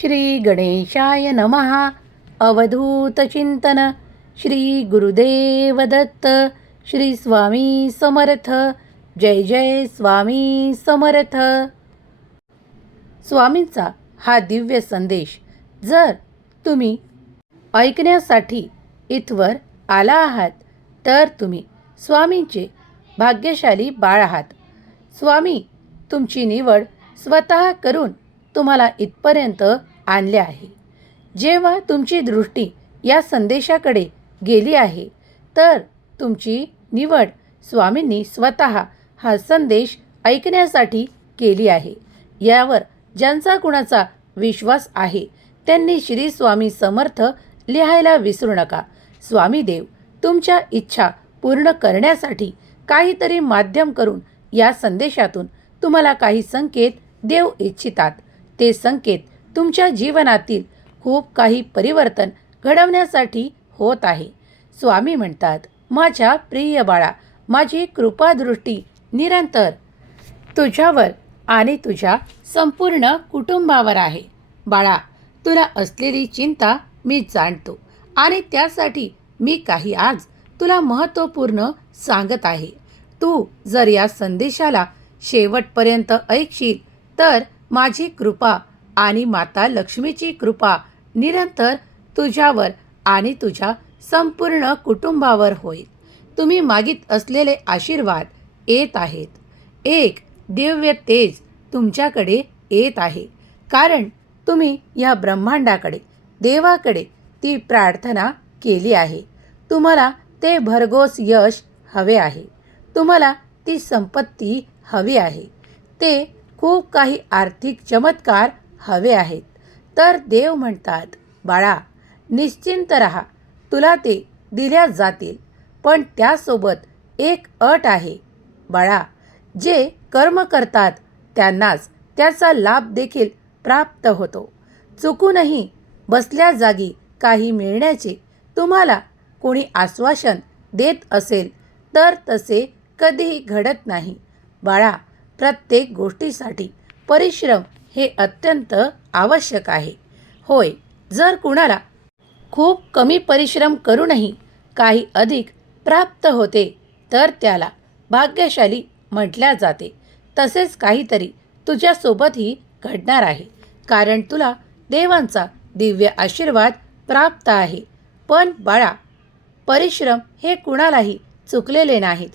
श्री गणेशाय नमः अवधूतचिंतन श्री गुरुदेव दत्त। श्री स्वामी समर्थ। जय जय स्वामी समर्थ। स्वामींचा हा दिव्य संदेश जर तुम्ही ऐकण्यासाठी इथवर आला आहात तर तुम्ही स्वामींचे भाग्यशाली बाळ आहात. स्वामी तुमची निवड स्वतः करून तुम्हाला इथपर्यंत आणले आहे. जेव्हा तुमची दृष्टी या संदेशाकडे गेली आहे तर तुमची निवड स्वामींनी स्वतः हा संदेश ऐकण्यासाठी केली आहे. यावर ज्यांचा कुणाचा विश्वास आहे त्यांनी श्री स्वामी समर्थ लिहायला विसरू नका. स्वामी देव तुमच्या इच्छा पूर्ण करण्यासाठी काहीतरी माध्यम करून या संदेशातून तुम्हाला काही संकेत देऊ इच्छितात. ते संकेत तुमच्या जीवनातील खूप काही परिवर्तन घडवण्यासाठी होत आहे. स्वामी म्हणतात माझ्या प्रिय बाळा माझी कृपादृष्टी निरंतर तुझ्यावर आणि तुझ्या संपूर्ण कुटुंबावर आहे. बाळा तुला असलेली चिंता मी जाणतो आणि त्यासाठी मी काही आज तुला महत्त्वपूर्ण सांगत आहे. तू जर या संदेशाला शेवटपर्यंत ऐकशील तर माझी कृपा आणि माता लक्ष्मीची कृपा निरंतर तुझ्यावर आणि तुझ्या संपूर्ण कुटुंबावर होईल. तुम्ही मागित असलेले आशीर्वाद येत आहेत. एक दिव्य तेज तुमच्याकडे येत आहे. कारण तुम्ही या ब्रह्मांडाकडे देवाकडे ती प्रार्थना केली आहे. तुम्हाला ते भरघोस यश हवे आहे. तुम्हाला ती संपत्ती हवी आहे. ते खूप काही आर्थिक चमत्कार हवे आहेत. तर देव म्हणतात बाळा निश्चिंत रहा. तुला ते दिल्या जातील पण त्यासोबत एक अट आहे. बाळा जे कर्म करतात त्यांनाच त्याचा लाभ देखील प्राप्त होतो. चुकूनही बसल्या जागी काही मिळण्याचे तुम्हाला कोणी आश्वासन देत असेल तर तसे कधीही घडत नाही. बाळा प्रत्येक गोष्टीसाठी परिश्रम हे अत्यंत आवश्यक आहे. होय जर कुणाला खूप कमी परिश्रम करूनही काही अधिक प्राप्त होते तर त्याला भाग्यशाली म्हटल्या जाते. तसेच काहीतरी तुझ्यासोबतही घडणार आहे कारण तुला देवांचा दिव्य आशीर्वाद प्राप्त आहे. पण बाळा परिश्रम हे कुणालाही चुकलेले नाहीत.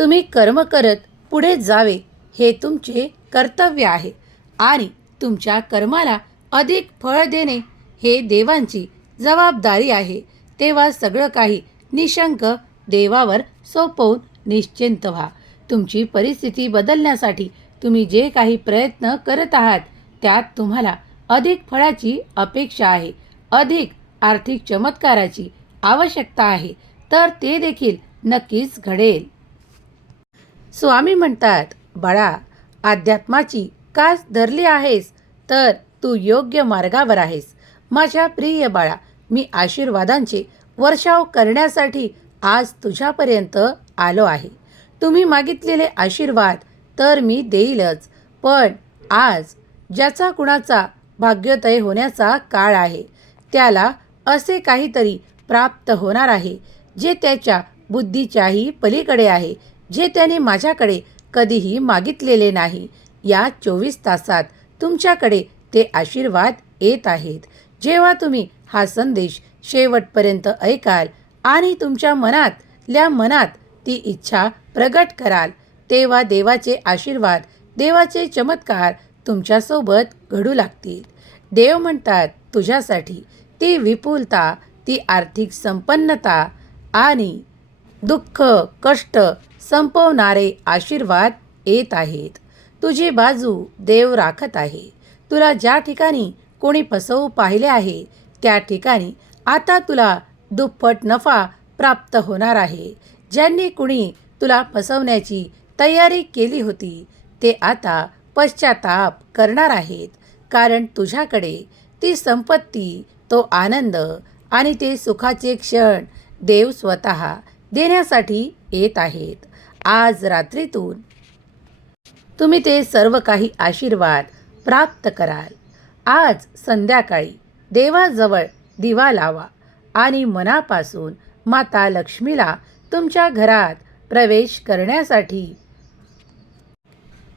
तुम्ही कर्म करत पुढे जावे हे तुमचे कर्तव्य आहे आणि तुमच्या कर्माला अधिक फळ देणे हे देवांची जबाबदारी आहे. तेव्हा सगळं काही निशंक देवावर सोपवून निश्चिंत व्हा. तुमची परिस्थिती बदलण्यासाठी तुम्ही जे काही प्रयत्न करत आहात त्यात तुम्हाला अधिक फळाची अपेक्षा आहे. अधिक आर्थिक चमत्काराची आवश्यकता आहे. तर ते देखील नक्कीच घडेल. स्वामी म्हणतात बाळा अध्यात्माची कास धरली आहेस तर तू योग्य मार्गावर आहेस. माझ्या प्रिय बाळा मी आशीर्वादांचे वर्षाव करण्यासाठी आज तुझ्यापर्यंत आलो आहे. तुम्ही मागितलेले आशीर्वाद तर मी देईलच पण आज ज्याचा कुणाचा भाग्योदय होण्याचा काळ आहे त्याला असे काहीतरी प्राप्त होणार आहे जे त्याच्या बुद्धीच्याही पलीकडे आहे. जे त्याने माझ्याकडे कधीही मागितलेले नाही. या चोवीस तासात तुमच्याकडे ते आशीर्वाद येत आहेत. जेव्हा तुम्ही हा संदेश शेवटपर्यंत ऐकाल आणि तुमच्या मनातल्या मनात ती इच्छा प्रगट कराल तेव्हा देवाचे आशीर्वाद देवाचे चमत्कार तुमच्यासोबत घडू लागतील. देव म्हणतात तुझ्यासाठी ती विपुलता ती आर्थिक संपन्नता आणि दुःख कष्ट संपवणारे आशीर्वाद येत आहेत. तुझी बाजू देव राखत आहे. तुला ज्या ठिकाणी कोणी फसवू पाहिले आहे त्या ठिकाणी आता तुला दुप्पट नफा प्राप्त होणार आहे. ज्यांनी कुणी तुला फसवण्याची तयारी केली होती ते आता पश्चाताप करणार आहेत. कारण तुझ्याकडे ती संपत्ती तो आनंद आणि ते सुखाचे क्षण देव स्वतः देण्यासाठी येत आहेत. आज रात्रीतून तुम्ही ते सर्व काही आशीर्वाद प्राप्त कराल. आज संध्याकाळी देवाजवळ दिवा लावा आणि मनापासून माता लक्ष्मीला तुमच्या घरात प्रवेश करण्यासाठी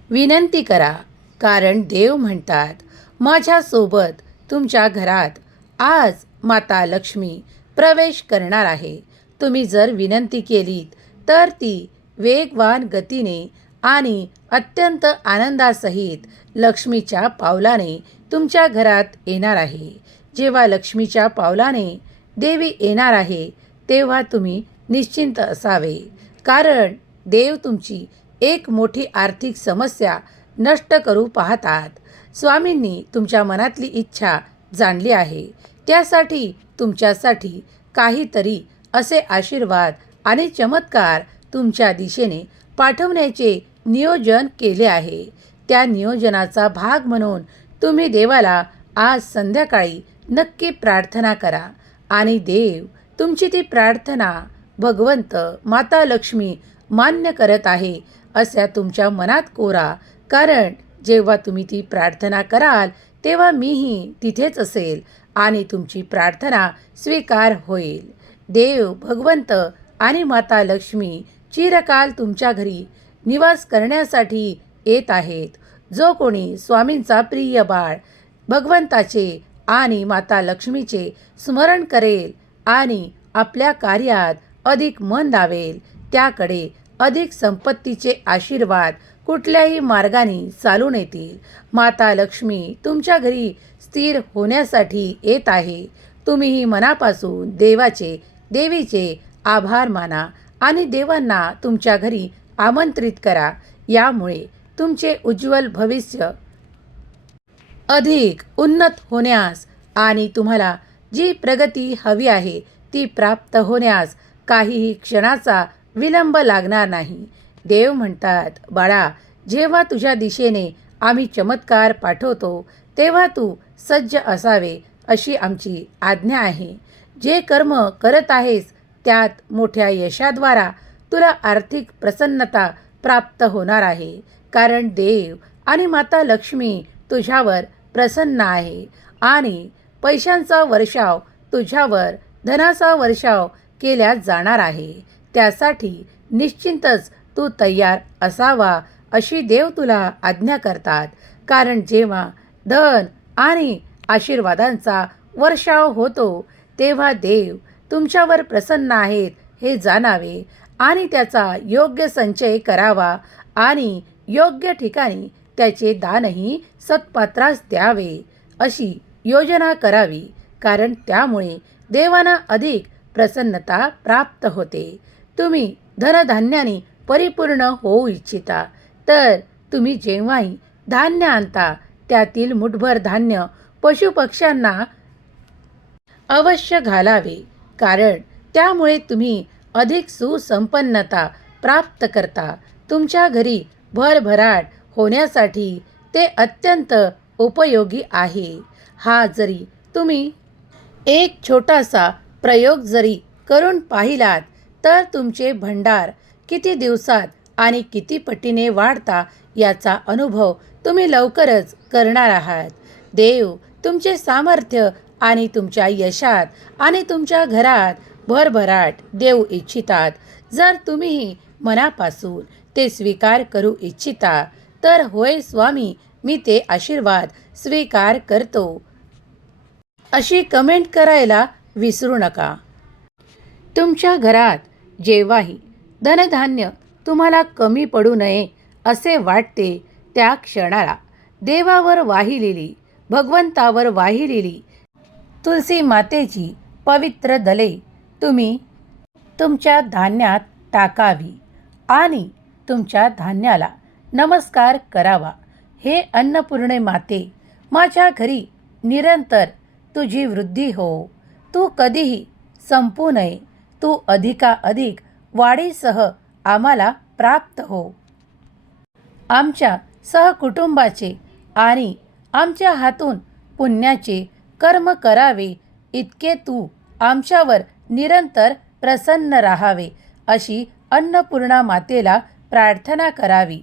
विनंती करा. कारण देव म्हणतात माझ्यासोबत तुमच्या घरात आज माता लक्ष्मी प्रवेश करणार आहे. तुम्ही जर विनंती केलीत तर ती वेगवान गतीने आणि अत्यंत आनंदासहित लक्ष्मीच्या पावलाने तुमच्या घरात येणार आहे. जेव्हा लक्ष्मीच्या पावलाने देवी येणार आहे तेव्हा तुम्ही निश्चिंत असावे. कारण देव तुमची एक मोठी आर्थिक समस्या नष्ट करू पाहतात. स्वामींनी तुमच्या मनातली इच्छा जाणली आहे. त्यासाठी तुमच्यासाठी काहीतरी असे आशीर्वाद आणि चमत्कार तुमच्या दिशेने पाठवण्याचे नियोजन केले आहे. त्या नियोजनाचा भाग म्हणून तुम्ही देवाला आज संध्याकाळी नक्की प्रार्थना करा. आणि देव तुमची ती प्रार्थना भगवंत माता लक्ष्मी मान्य करत आहे अशा तुमच्या मनात कोरा. कारण जेव्हा तुम्ही ती प्रार्थना कराल तेव्हा मीही तिथेच असेल आणि तुमची प्रार्थना स्वीकार होईल. देव भगवंत आणि माता लक्ष्मी चिरकाल तुमच्या घरी निवास करण्यासाठी येत आहेत. जो कोणी स्वामींचा प्रिय बाळ भगवंताचे आणि माता लक्ष्मीचे स्मरण करेल आणि आपल्या कार्यात अधिक मन लावेल त्याकडे अधिक संपत्तीचे आशीर्वाद कुठल्याही मार्गाने चालून येतील. माता लक्ष्मी तुमच्या घरी स्थिर होण्यासाठी येत आहे. तुम्हीही मनापासून देवाचे देवीचे आभार माना. आणि देवांना तुमच्या घरी आमंत्रित करा. यामुळे तुमचे उज्ज्वल भविष्य अधिक उन्नत होण्यास आणि तुम्हाला जी प्रगती हवी आहे ती प्राप्त होण्यास काहीही क्षणाचा विलंब लागणार नाही. देव म्हणतात बाळा जेव्हा तुझ्या दिशेने आम्ही चमत्कार पाठवतो तेव्हा तू सज्ज असावे अशी आमची आज्ञा आहे. जे कर्म करत आहेस त्यात मोठ्या यशाद्वारा तुला आर्थिक प्रसन्नता प्राप्त होणार आहे. कारण देव आणि माता लक्ष्मी तुझ्यावर प्रसन्न आहे. आणि पैशांचा वर्षाव तुझ्यावर धनाचा वर्षाव केल्या जाणार आहे. त्यासाठी निश्चिंतच तू तयार असावा अशी देव तुला आज्ञा करतात. कारण जेव्हा धन आणि आशीर्वादांचा वर्षाव होतो तेव्हा देव तुमच्यावर प्रसन्न आहेत हे जाणावे आणि त्याचा योग्य संचय करावा आणि योग्य ठिकाणी त्याचे दानही सत्पात्रास द्यावे अशी योजना करावी कारण त्यामुळे देवांना अधिक प्रसन्नता प्राप्त होते. तुम्ही धनधान्याने परिपूर्ण होऊ इच्छिता तर तुम्ही जेव्हाही धान्य आणता त्यातील मुठभर धान्य पशुपक्ष्यांना अवश्य घालावे. कारण त्यामुळे तुम्ही अधिक सुसंपन्नता प्राप्त करता. तुमच्या घरी भरभराट होण्यासाठी ते अत्यंत उपयोगी आहे. हा जरी तुम्ही एक छोटासा प्रयोग जरी करून पाहिलात तर तुमचे भंडार किती दिवसात आणि किती पटीने वाढता याचा अनुभव तुम्ही लवकरच करणार आहात. देव तुमचे सामर्थ्य आणि तुमच्या यशात आणि तुमच्या घरात भरभराट देऊ इच्छितात. जर तुम्हीही मनापासून ते स्वीकार करू इच्छिता तर होय स्वामी मी ते आशीर्वाद स्वीकार करतो. अशी कमेंट करायला विसरू नका. तुमच्या घरात जेव्हाही धनधान्य तुम्हाला कमी पडू नये असे वाटते त्या क्षणाला देवावर वाहिलेली भगवंतावर वाहिलेली तुलसी मातेची पवित्र दले. तुम्ही तुमच्या धान्यात टाकावी आणि तुमच्या धान्याला नमस्कार करावा. हे अन्नपूर्णे माते माझ्या घरी निरंतर तुझी वृद्धी हो. तू कधीही संपू नये. तू अधिकाधिक वाढीसह आम्हाला प्राप्त हो. आमच्या सहकुटुंबाचे आणि आमच्या हातून पुण्याचे कर्म करावे इतके तू आमच्यावर निरंतर प्रसन्न राहावे अशी अन्नपूर्णा मातेला प्रार्थना करावी.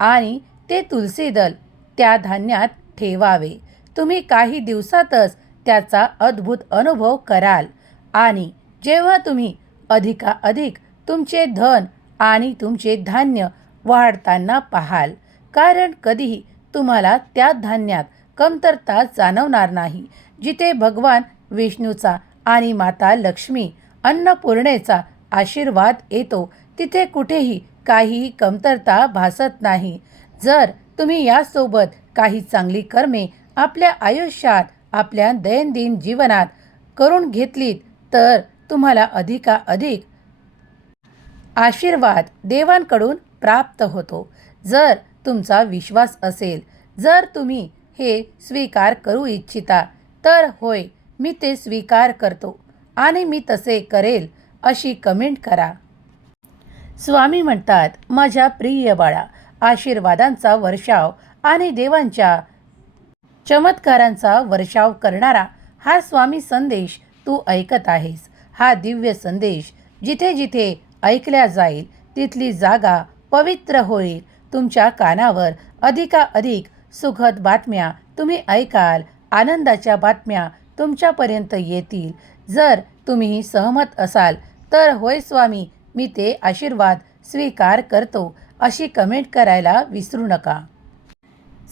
आणि ते तुलसीदल त्या धान्यात ठेवावे. तुम्ही काही दिवसातच त्याचा अद्भुत अनुभव कराल. आणि जेव्हा तुम्ही अधिकाधिक तुमचे धन आणि तुमचे धान्य वाढताना पाहाल कारण कधीही तुम्हाला त्या धान्यात कमतरता जाणवणार नाही. जिथे भगवान विष्णूचा आणि माता लक्ष्मी अन्नपूर्णेचा आशीर्वाद येतो तिथे कुठेही काहीही कमतरता भासत नाही. जर तुम्ही यासोबत काही चांगली कर्मे आपल्या आयुष्यात आपल्या दैनंदिन जीवनात करून घेतलीत तर तुम्हाला अधिकाधिक आशीर्वाद देवांकडून प्राप्त होतो. जर तुमचा विश्वास असेल जर तुम्ही हे स्वीकार करू इच्छिता तर होय मी ते स्वीकार करतो आणि मी तसे करेल अशी कमेंट करा. स्वामी म्हणतात माझ्या प्रिय बाळा आशीर्वादांचा वर्षाव आणि देवांच्या चमत्कारांचा वर्षाव करणारा हा स्वामी संदेश तू ऐकत आहेस. हा दिव्य संदेश जिथे जिथे ऐकल्या जाईल तिथली जागा पवित्र होईल. तुमच्या कानावर अधिकाधिक सुखद बातम्या तुम्ही ऐकाल आनंदाच्या बातम्या तुमच्यापर्यंत येतील. जर तुम्ही सहमत असाल तर होय स्वामी मी ते आशीर्वाद स्वीकार करतो अशी कमेंट करायला विसरू नका.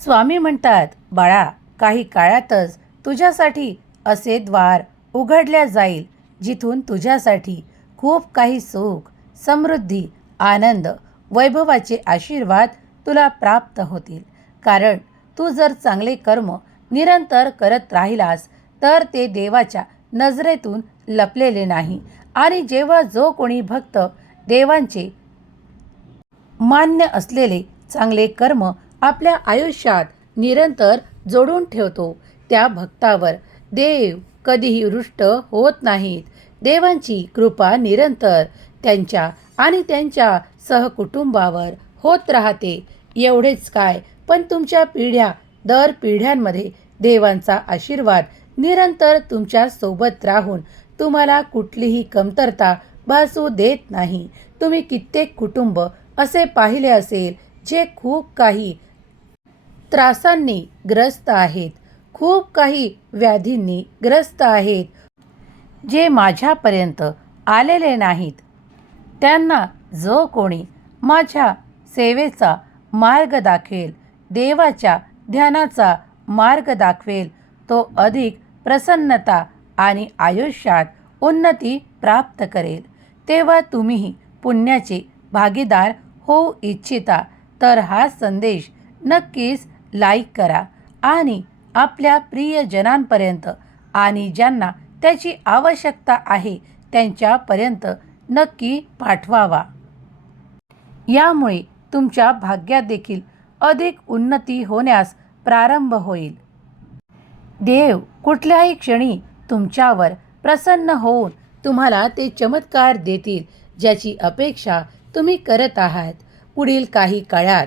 स्वामी म्हणतात बाळा काही काळातच तुझ्यासाठी असे द्वार उघडल्या जाईल जिथून तुझ्यासाठी खूप काही सुख समृद्धी आनंद वैभवाचे आशीर्वाद तुला प्राप्त होतील. कारण तू जर चांगले कर्म निरंतर करत राहिलास तर ते देवाच्या नजरेतून लपलेले नाही. आणि जेव्हा जो कोणी भक्त देवांचे मान्य असलेले चांगले कर्म आपल्या आयुष्यात निरंतर जोडून ठेवतो त्या भक्तावर देव कधीही रुष्ट होत नाहीत. देवांची कृपा निरंतर त्यांच्या आणि त्यांच्या सहकुटुंबावर होत राहते. एवढेच काय पण तुमच्या पिढ्या दर पिढ्यांमध्ये देवांचा आशीर्वाद. निरंतर तुमच्यासोबत राहून तुम्हाला कुठलीही कमतरता भासू देत नाही. तुम्ही कित्येक कुटुंब असे पाहिले असेल जे खूप काही त्रासांनी ग्रस्त आहेत. खूप काही व्याधींनी ग्रस्त आहेत. जे माझ्यापर्यंत आलेले नाहीत. त्यांना जो कोणी माझ्या सेवेचा मार्ग दाखवेल देवाच्या ध्यानाचा मार्ग दाखवेल. तो अधिक प्रसन्नता आणि आयुष्यात उन्नती प्राप्त करेल. तेव्हा तुम्हीही पुण्याचे भागीदार होऊ इच्छिता तर हा संदेश नक्कीच लाईक करा आणि आपल्या प्रियजनांपर्यंत आणि ज्यांना त्याची आवश्यकता आहे त्यांच्यापर्यंत नक्की पाठवावा. यामुळे तुमच्या भाग्यात देखील अधिक उन्नती होण्यास प्रारंभ होईल. देव कुठल्याही क्षणी तुमच्यावर प्रसन्न होऊन तुम्हाला ते चमत्कार देतील ज्याची अपेक्षा तुम्ही करत आहात. पुढील काही काळात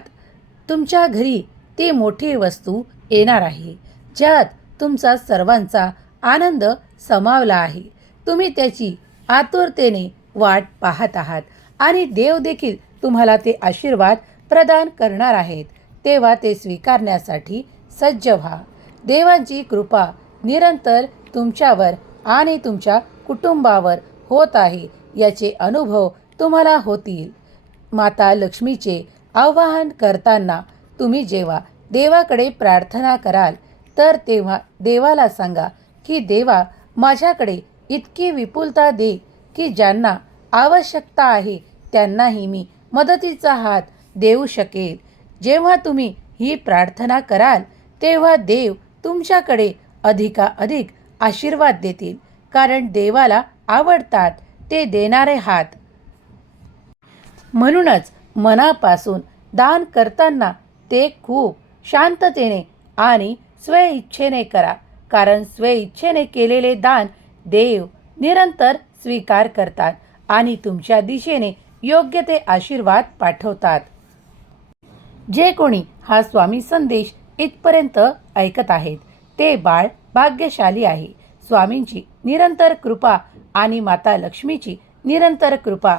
तुमच्या घरी ती मोठी वस्तू येणार आहे ज्यात तुमचा सर्वांचा आनंद समावला आहे. तुम्ही त्याची आतुरतेने वाट पाहत आहात आणि देव देखील तुम्हाला ते आशीर्वाद प्रदान करणार आहेत. तेव्हा ते स्वीकारण्यासाठी सज्ज व्हा. देवांची कृपा निरंतर तुमच्यावर आणि तुमच्या कुटुंबावर होत आहे याचे अनुभव तुम्हाला होतील. माता लक्ष्मीचे आवाहन करताना तुम्ही जेव्हा देवाकडे प्रार्थना कराल तर तेव्हा देवाला सांगा की देवा माझ्याकडे इतकी विपुलता दे की ज्यांना आवश्यकता आहे त्यांनाही मी मदतीचा हात देऊ शकेल जेव्हा तुम्ही ही प्रार्थना कराल तेव्हा देव तुमच्याकडे अधिकाधिक आशीर्वाद देतील कारण देवाला आवडतात ते देणारे हात. म्हणूनच मनापासून दान करताना ते खूप शांततेने आणि स्वइच्छेने करा कारण स्वइच्छेने केलेले दान देव निरंतर स्वीकार करतात आणि तुमच्या दिशेने योग्य ते आशीर्वाद पाठवतात. जे कोणी हा स्वामी संदेश इथपर्यंत ऐकत आहेत ते बाळ भाग्यशाली आहे. स्वामींची निरंतर कृपा आणि माता लक्ष्मीची निरंतर कृपा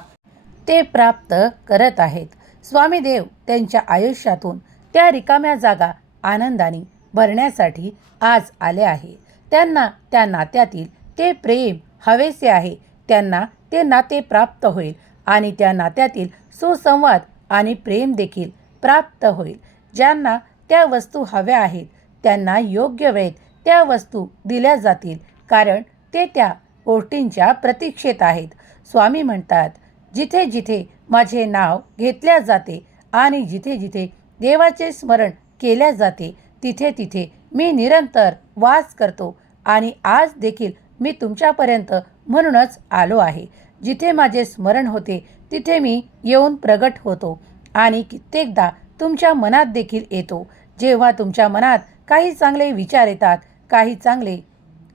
ते प्राप्त करत आहेत. स्वामी देव त्यांच्या आयुष्यातून त्या रिकाम्या जागा आनंदाने भरण्यासाठी आज आले आहे. त्यांना त्या नात्यातील ते प्रेम हवेसे आहे. त्यांना ते नाते प्राप्त होईल आणि त्या नात्यातील सुसंवाद आणि प्रेम देखील प्राप्त होईल. ज्यांना त्या वस्तू हव्या आहेत त्यांना योग्य वेळेत त्या वस्तू दिल्या जातील कारण ते त्या गोष्टींच्या प्रतीक्षेत आहेत. स्वामी म्हणतात जिथे जिथे माझे नाव घेतल्या जाते आणि जिथे जिथे देवाचे स्मरण केल्या जाते तिथे तिथे मी निरंतर वास करतो आणि आज देखील मी तुमच्यापर्यंत म्हणूनच आलो आहे. जिथे माझे स्मरण होते तिथे मी येऊन प्रगट होतो. आणि कित्येकदा तुमच्या मनात देखील येतो. जेव्हा तुमच्या मनात काही चांगले विचार येतात काही चांगले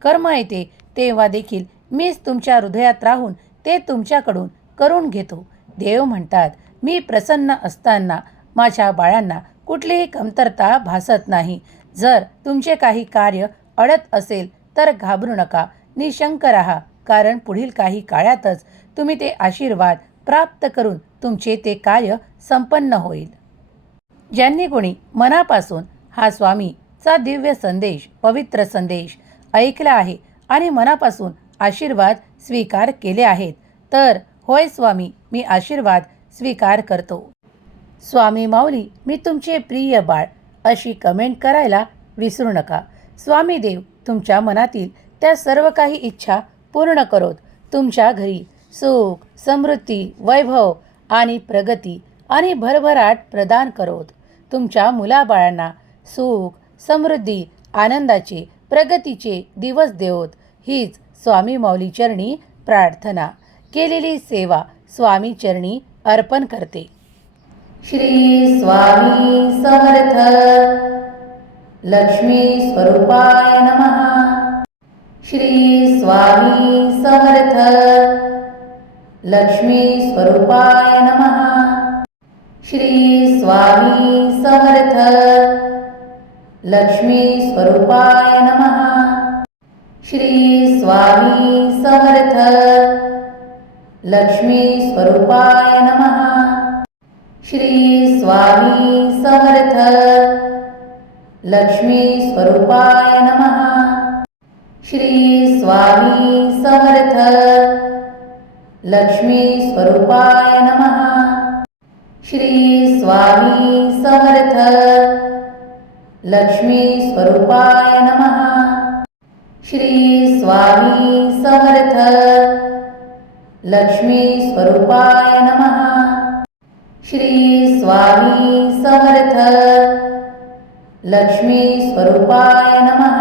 कर्म येते तेव्हा देखील मीच तुमच्या हृदयात राहून ते तुमच्याकडून करून घेतो. देव म्हणतात मी प्रसन्न असताना माझ्या बाळांना कुठलीही कमतरता भासत नाही. जर तुमचे काही कार्य अडत असेल तर घाबरू नका. निशंक राहा. कारण पुढील काही काळातच तुम्ही ते आशीर्वाद प्राप्त करून तुमचे ते कार्य संपन्न होईल. ज्यांनी कोणी मनापासून हा स्वामीचा दिव्य संदेश पवित्र संदेश ऐकला आहे आणि मनापासून आशीर्वाद स्वीकार केले आहेत तर होय स्वामी मी आशीर्वाद स्वीकार करतो. स्वामी माऊली मी तुमचे प्रिय बाळ अशी कमेंट करायला विसरू नका. स्वामी देव तुमच्या मनातील त्या सर्व काही इच्छा पूर्ण करोत. तुमच्या घरी सुख समृद्धी वैभव आणि प्रगती आणि भरभराट प्रदान करोत. तुमच्या मुलाबाळांना सुख समृद्धी आनंदाचे प्रगतीचे दिवस देवत. हीच स्वामी मौलीचरणी चरणी प्रार्थना. केलेली सेवा स्वामी चरणी अर्पण करते. श्री स्वामी समर्थ. लक्ष्मी स्वरूपाय नमः. श्री स्वामी समर्थ. लक्ष्मीस्वरूपाय नमः। श्रीस्वामी समर्थ। लक्ष्मीस्वरूपाय नमः। श्रीस्वामी समर्थ। लक्ष्मीस्वरूपाय नमः। श्रीस्वामी समर्थ। लक्ष्मीस्वरूपाय नमः। श्रीस्वामी समर्थ। लक्ष्मीस्वरूपाय नमः। श्रीस्वामी समर्थ। लक्ष्मीस्वरूपाय नमः। श्रीस्वामी समर्थ। लक्ष्मीस्वरूपाय नमः। श्रीस्वामी समर्थ। लक्ष्मीस्वरूपाय नमः।